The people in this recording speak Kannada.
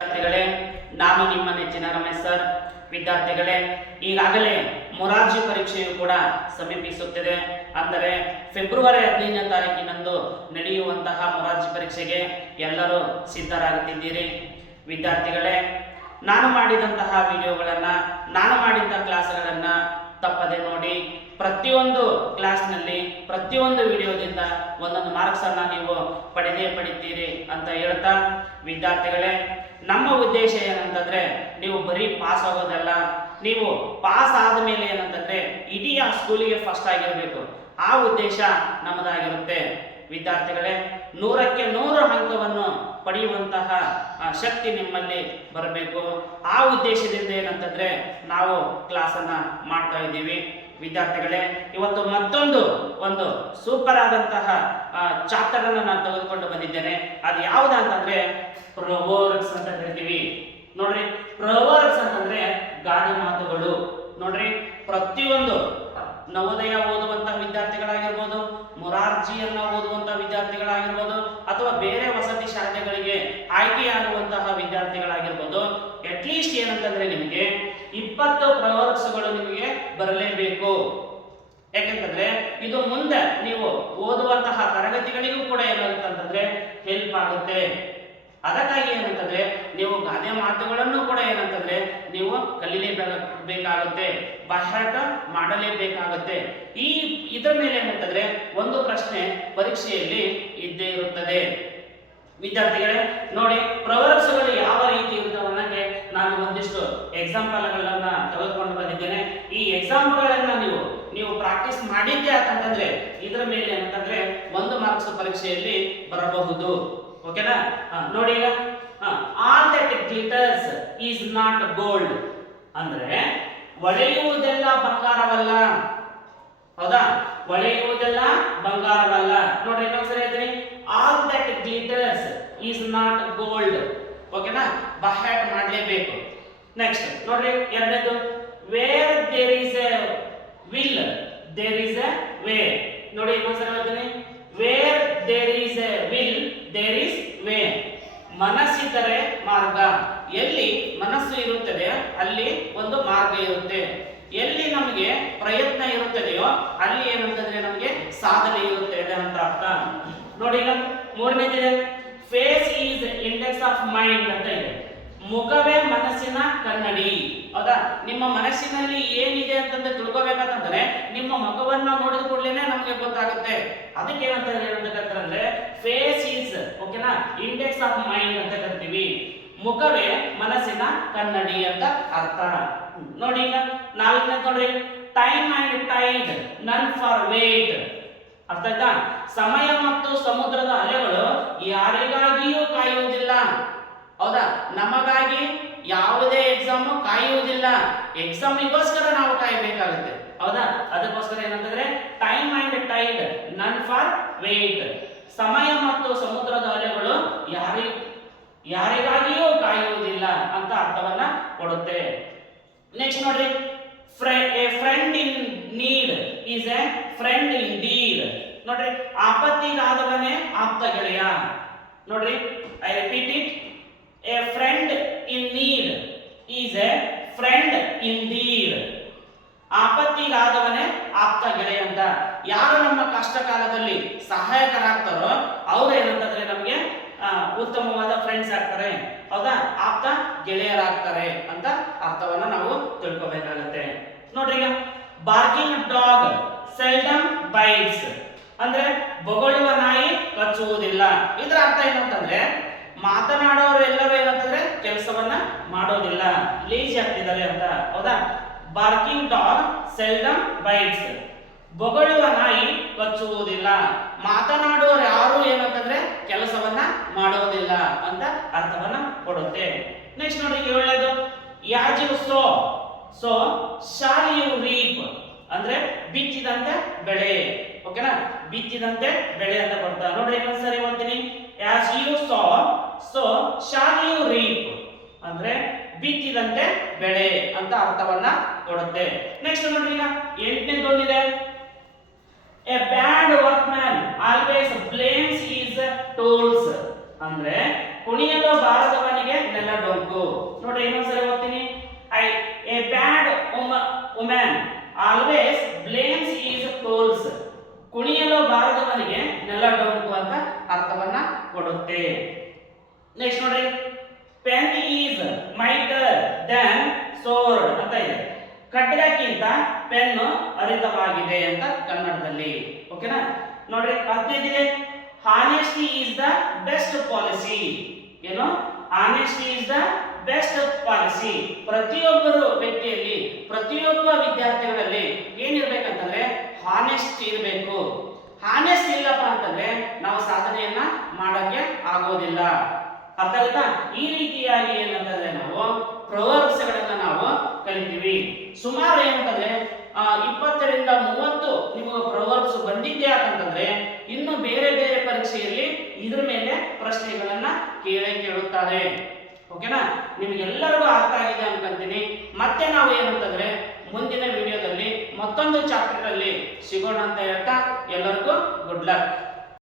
ವಿದ್ಯಾರ್ಥಿಗಳೇ, ನಾನು ನಿಮ್ಮ ನೆಚ್ಚಿನ ರಮೇಶ್ ಸರ್. ವಿದ್ಯಾರ್ಥಿಗಳೇ, ಈಗಾಗಲೇ ಮೊರಾರ್ಜಿ ಪರೀಕ್ಷೆಯು ಕೂಡ ಸಮೀಪಿಸುತ್ತಿದೆ. ಅಂದರೆ ಫೆಬ್ರವರಿ ಹದಿನೈದನೇ ತಾರೀಕಿನಂದು ನಡೆಯುವಂತಹ ಮೊರಾರ್ಜಿ ಪರೀಕ್ಷೆಗೆ ಎಲ್ಲರೂ ಸಿದ್ಧರಾಗುತ್ತಿದ್ದೀರಿ. ವಿದ್ಯಾರ್ಥಿಗಳೇ, ನಾನು ಮಾಡಿದಂತಹ ವಿಡಿಯೋಗಳನ್ನು, ನಾನು ಮಾಡಿದ್ದ ಕ್ಲಾಸ್ಗಳನ್ನು ತಪ್ಪದೆ ನೋಡಿ ಪ್ರತಿಯೊಂದು ಕ್ಲಾಸ್ನಲ್ಲಿ, ಪ್ರತಿಯೊಂದು ವಿಡಿಯೋದಿಂದ ಒಂದೊಂದು ಮಾರ್ಕ್ಸ್ ಅನ್ನ ನೀವು ಪಡೆದೇ ಪಡಿತೀರಿ ಅಂತ ಹೇಳ್ತಾ ವಿದ್ಯಾರ್ಥಿಗಳೇ, ನಮ್ಮ ಉದ್ದೇಶ ಏನಂತಂದ್ರೆ ನೀವು ಬರೀ ಪಾಸ್ ಆಗೋದಲ್ಲ. ನೀವು ಪಾಸ್ ಆದಮೇಲೆ ಏನಂತಂದ್ರೆ ಇಡೀ ಆ ಸ್ಕೂಲಿಗೆ ಫಸ್ಟ್ ಆಗಿರಬೇಕು. ಆ ಉದ್ದೇಶ ನಮ್ಮದಾಗಿರುತ್ತೆ. ವಿದ್ಯಾರ್ಥಿಗಳೇ, ನೂರಕ್ಕೆ ನೂರು ಅಂಕವನ್ನು ಪಡೆಯುವಂತಹ ಶಕ್ತಿ ನಿಮ್ಮಲ್ಲಿ ಬರಬೇಕು. ಆ ಉದ್ದೇಶದಿಂದ ಏನಂತಂದ್ರೆ, ನಾವು ಕ್ಲಾಸನ್ನು ಮಾಡ್ತಾ ಇದ್ದೀವಿ. ವಿದ್ಯಾರ್ಥಿಗಳೇ, ಇವತ್ತು ಮತ್ತೊಂದು ಒಂದು ಸೂಪರ್ ಆದಂತಹ ಚಾಪ್ಟರ್ ಅನ್ನು ನಾನು ತೆಗೆದುಕೊಂಡು ಬಂದಿದ್ದೇನೆ. ಅದು ಯಾವ್ದು ಅಂತಂದ್ರೆ ಅಂತ ಹೇಳ್ತೀವಿ ನೋಡ್ರಿ ಪ್ರವರ್ಕ್ಸ್ ಅಂತಂದ್ರೆ ಗಾದೆ ಮಾತುಗಳು ನೋಡ್ರಿ ಪ್ರತಿಯೊಂದು ನವೋದಯ ಓದುವಂತಹ ವಿದ್ಯಾರ್ಥಿಗಳಾಗಿರ್ಬೋದು ಮೊರಾರ್ಜಿಯನ್ನ ಓದುವಂತಹ ವಿದ್ಯಾರ್ಥಿಗಳಾಗಿರ್ಬೋದು ಅಥವಾ ಬೇರೆ ವಸತಿ ಶಾಲೆಗಳಿಗೆ ಆಯ್ಕೆಯಾಗುವಂತಹ ವಿದ್ಯಾರ್ಥಿಗಳಾಗಿರ್ಬೋದು ಅಟ್ಲೀಸ್ಟ್ ಏನಂತಂದ್ರೆ ನಿಮಗೆ ಇಪ್ಪತ್ತು ಪ್ರವರ್ಕ್ಸ್ಗಳು ನಿಮಗೆ ಬರಲೇಬೇಕು. ಯಾಕೆಂತಂದ್ರೆ ಇದು ಮುಂದೆ ನೀವು ಓದುವಂತಹ ತರಗತಿಗಳಿಗೂ ಕೂಡ ಏನಂತಂದ್ರೆ ಹೆಲ್ಪ್ ಆಗುತ್ತೆ. ಅದಕ್ಕಾಗಿ ಏನಂತಂದ್ರೆ, ನೀವು ಗಾದೆ ಮಾತುಗಳನ್ನು ಕೂಡ ಏನಂತಂದ್ರೆ, ನೀವು ಕಲೀಲೇಬೇಕಾಗುತ್ತೆ ಬಾಹ್ಯಾಟ ಮಾಡಲೇಬೇಕಾಗುತ್ತೆ. ಈ ಇದರ ಮೇಲೆ ಏನಂತಂದ್ರೆ, ಒಂದು ಪ್ರಶ್ನೆ ಪರೀಕ್ಷೆಯಲ್ಲಿ ಇದ್ದೇ ಇರುತ್ತದೆ. ವಿದ್ಯಾರ್ಥಿಗಳೇ, ನೋಡಿ ಪ್ರವರ್ಸಗಳು ಯಾವ ರೀತಿ ಇರ್ತವೆ ಅನ್ನೋಕೆ ನಾನು ಒಂದಿಷ್ಟು ಎಕ್ಸಾಂಪಲ್ಗಳನ್ನ ತೆಗೆದುಕೊಂಡು ಬಂದಿದ್ದೇನೆ. ಈ ಎಕ್ಸಾಂಪಲ್ಗಳನ್ನ ನೀವು ನೀವು ಪ್ರಾಕ್ಟೀಸ್ ಮಾಡಿದ್ದೆ ಅಂತಂದ್ರೆ ಇದರ ಮೇಲೆ ಏನಂತಂದ್ರೆ, ಒಂದು ಮಾರ್ಕ್ಸ್ ಪರೀಕ್ಷೆಯಲ್ಲಿ ಬರಬಹುದು. ಓಕೆನಾ? ನೋಡಿ ಈಗ. All that glitters is not gold ಅಂದ್ರೆ ಒಳೆಯುವುದೆಲ್ಲ ಬಂಗಾರವಲ್ಲ. ಹೌದಾ? ಒಳೆಯುವುದೆಲ್ಲ ಬಂಗಾರವಲ್ಲ. ನೋಡ್ರಿ ಇನ್ನೊಂದ್ಸರಿ ಹೇಳ್ತೀನಿ. All that glitters is not gold ಓಕೆನಾ? ಬಹ್ಯಾಟ್ ಮಾಡಲೇಬೇಕು. ನೆಕ್ಸ್ಟ್ ನೋಡ್ರಿ ಎರಡನೇದು where there is a will there is a way ನೋಡಿ ಇನ್ನೊಂದ್ಸರಿ ಹೇಳ್ತೀನಿ where there is a will there is way ಮನಸ್ಸಿದ್ದರೆ ಮಾರ್ಗ ಎಲ್ಲಿ ಮನಸ್ಸು ಇರುತ್ತದೆ, ಅಲ್ಲಿ ಒಂದು ಮಾರ್ಗ ಇರುತ್ತೆ. ಎಲ್ಲಿ ನಮಗೆ ಪ್ರಯತ್ನ ಇರುತ್ತದೆಯೋ, ಅಲ್ಲಿ ಏನಂತಂದ್ರೆ ನಮಗೆ ಸಾಧನೆ ಇರುತ್ತೆ ಅಂತ ಅರ್ಥ. ನೋಡಿ ಈಗ ಮೂರನೇದಿದೆ face is index of mind ಅಂತ ಇದೆ. ಮುಖವೇ ಮನಸ್ಸಿನ ಕನ್ನಡಿ. ಹೌದಾ? ನಿಮ್ಮ ಮನಸ್ಸಿನಲ್ಲಿ ಏನಿದೆ ಅಂತಂದ್ರೆ ತಿಳ್ಕೋಬೇಕಂತಂದ್ರೆ ನಿಮ್ಮ ಮುಖವನ್ನ ನೋಡಿದ ಕೂಡಲೇ ನಮಗೆ ಗೊತ್ತಾಗುತ್ತೆ. ಅದಕ್ಕೆ ಏನಂತ ಹೇಳ್ಬೇಕಂತಂದ್ರೆ ಫೇಸ್ ಈಸ್ ಓಕೆನಾ ಇಂಡೆಕ್ಸ್ ಆಫ್ ಮೈಂಡ್ ಅಂತ ಕರಿತೀವಿ. ಮುಖವೇ ಮನಸ್ಸಿನ ಕನ್ನಡಿ ಅಂತ ಅರ್ಥ ನೋಡಿ ಈಗ ನಾಲ್ಕನೇ ನೋಡ್ರಿ time and tide none for wait ಅರ್ಥ ಆಯ್ತಾ? ಸಮಯ ಮತ್ತು ಸಮುದ್ರದ ಅಲೆಗಳು ಯಾರಿಗಾಗಿಯೂ ಕಾಯುವುದಿಲ್ಲ. ಹೌದಾ? ನಮಗಾಗಿ ಯಾವುದೇ ಎಕ್ಸಾಮ್ ಕಾಯುವುದಿಲ್ಲ. ಎಕ್ಸಾಮಿಗೋಸ್ಕರ ನಾವು ಕಾಯಬೇಕಾಗುತ್ತೆ. ಹೌದಾ? ಅದಕ್ಕೋಸ್ಕರ ಏನಂತಂದ್ರೆ time and tide none for wait ಸಮಯ ಮತ್ತು ಸಮುದ್ರದ ಅಲೆಗಳು ಯಾರಿ ಯಾರಿಗಾಗಿಯೂ ಕಾಯುವುದಿಲ್ಲ ಅಂತ ಅರ್ಥವನ್ನ ಕೊಡುತ್ತೆ. ನೆಕ್ಸ್ಟ್ ನೋಡ್ರಿ. Friend in need is a friend in deed ನೋಡ್ರಿ, ಆಪತ್ತಿಗಾದವನೇ ಆಪ್ತ ಗೆಳೆಯ. ನೋಡ್ರಿ I repeat it a friend in need is a friend in deed ಆಪತ್ತಿಗಾದವನೇ ಆಪ್ತ ಗೆಳೆಯ ಅಂತ. ಯಾರು ನಮ್ಮ ಕಷ್ಟ ಕಾಲದಲ್ಲಿ ಸಹಾಯಕರಾಗ್ತಾರೋ, ಅವ್ರು ಏನಂತಂದ್ರೆ ನಮಗೆ ಉತ್ತಮವಾದ ಫ್ರೆಂಡ್ಸ್ ಆಗ್ತಾರೆ. ಹೌದಾ? ಆಪ್ತ ಗೆಳೆಯರಾಗ್ತಾರೆ ಅಂತ ಅರ್ಥವನ್ನ ನಾವು ತಿಳ್ಕೊಬೇಕಾಗತ್ತೆ. ನೋಡ್ರಿ ಈಗ ಬಾರ್ಕಿಂಗ್ ಡಾಗ್ ಸೆಲ್ಡಮ್ ಬೈಟ್ಸ್ ಅಂದ್ರೆ ಬೊಗಳುವ ನಾಯಿ ಕಚ್ಚುವುದಿಲ್ಲ. ಇದರ ಅರ್ಥ ಏನು ಅಂತಂದ್ರೆ, ಮಾತನಾಡೋರು ಎಲ್ಲರೂ ಏನಂತಂದ್ರೆ ಕೆಲಸವನ್ನ ಮಾಡೋದಿಲ್ಲ. ಲೀಜ್ ಆಗ್ತಿದ್ದಾರೆ ಅಂತ. ಹೌದಾ? ಬಾರ್ಕಿಂಗ್ ಡಾಗ್ ಸೆಲ್ಡಮ್ ಬೈಟ್ಸ್ ಬೊಗಳುವ ನಾಯಿ ಕಚ್ಚುವುದಿಲ್ಲ. ಮಾತನಾಡುವವರು ಯಾರು ಏನಂತಂದ್ರೆ ಅಂತ ಅರ್ಥವನ್ನ ಕೊಡುತ್ತೆ. ನೆಕ್ಸ್ಟ್ ನೋಡಿ ಏಳನೇದು as you sow so shall you reap. ಅಂದ್ರೆ ಬಿತ್ತಿದಂತೆ ಬೆಳೆ. ಓಕೆನಾ? ಬಿತ್ತಿದಂತೆ ಬೆಳೆ ಅಂತ ಕೊಡ್ತಾರೆ. ನೋಡ್ರಿ ಇನ್ನೊಂದ್ಸರಿ ಓದ್ತೀನಿ. As you sow so shall you reap. ಅಂದ್ರೆ ಬಿತ್ತಿದಂತೆ ಬೆಳೆ ಅಂತ ಅರ್ಥವನ್ನ ಕೊಡುತ್ತೆ. ನೆಕ್ಸ್ಟ್ ನೋಡ್ರಿ ಈಗ ಎಂಟನೇದೊಂದಿದೆ a bad workman always blames his tools ಅಂದ್ರೆ ಕುಣಿಯಲು ಬಾರದವನಿಗೆ ನೆಲ ಡೊಂಕು ನೋಡ್ರಿ ಇನ್ನೊಂದ್ಸರಿ ಓದ್ತೀನಿ. I a bad women always blames his tools ಕುಣಿಯಲು ಬಾರದವನಿಗೆ ನೆಲ ಡೊಂಕು ಅಂತ ಅರ್ಥವನ್ನ ಕೊಡುತ್ತೆ. ನೆಕ್ಸ್ಟ್ ನೋಡ್ರಿ. Pen is mightier than sword ಅಂತ ಇದೆ. ಖಡ್ಗಕ್ಕಿಂತ ಪೆನ್ನು ಅರಿತವಾಗಿದೆ ಅಂತ ಕನ್ನಡದಲ್ಲಿ. ಓಕೆನಾ ನೋಡ್ರಿ, ಹದಿನೈದಿದೆ. Honesty is the best policy ಏನು honesty is the best policy ಪ್ರತಿಯೊಬ್ಬರು ವ್ಯಕ್ತಿಯಲ್ಲಿ, ಪ್ರತಿಯೊಬ್ಬ ವಿದ್ಯಾರ್ಥಿಗಳಲ್ಲಿ ಏನಿರ್ಬೇಕಂತಂದ್ರೆ ಹಾನೆಸ್ಟ್ ಇರಬೇಕು. ಹಾನೆಸ್ಟ್ ಇಲ್ಲಪ್ಪ ಅಂತಂದ್ರೆ ನಾವು ಸಾಧನೆಯನ್ನ ಮಾಡೋಕ್ಕೆ ಆಗೋದಿಲ್ಲ. ಅರ್ಥ ಆಗುತ್ತಾ? ಈ ರೀತಿಯಾಗಿ ಏನಂತಂದ್ರೆ ನಾವು ಪ್ರವರ್ಸ್ಗಳನ್ನ ನಾವು ಕಲಿತೀವಿ. ಸುಮಾರು ಏನಂತಂದ್ರೆ ಇಪ್ಪತ್ತರಿಂದ ಮೂವತ್ತು ನಿಮಗೆ ಪ್ರವರ್ಸ್ ಬಂದಿದ್ದೆ ಅಂತಂದ್ರೆ, ಇನ್ನು ಬೇರೆ ಇದ್ರ ಮೇಲೆ ಪ್ರಶ್ನೆಗಳನ್ನ ಕೇಳೇ ಕೇಳುತ್ತಾರೆ. ಓಕೆನಾ? ನಿಮ್ಗೆಲ್ಲರಿಗೂ ಅರ್ಥ ಆಗಿದೆ ಅನ್ಕೊಂತೀನಿ. ಮತ್ತೆ ನಾವು ಏನಂತಂದ್ರೆ ಮುಂದಿನ ವಿಡಿಯೋದಲ್ಲಿ ಮತ್ತೊಂದು ಚಾಪ್ಟರ್ ಅಲ್ಲಿ ಸಿಗೋಣ ಅಂತ ಹೇಳ್ತಾ ಎಲ್ಲರಿಗೂ ಗುಡ್ ಲಕ್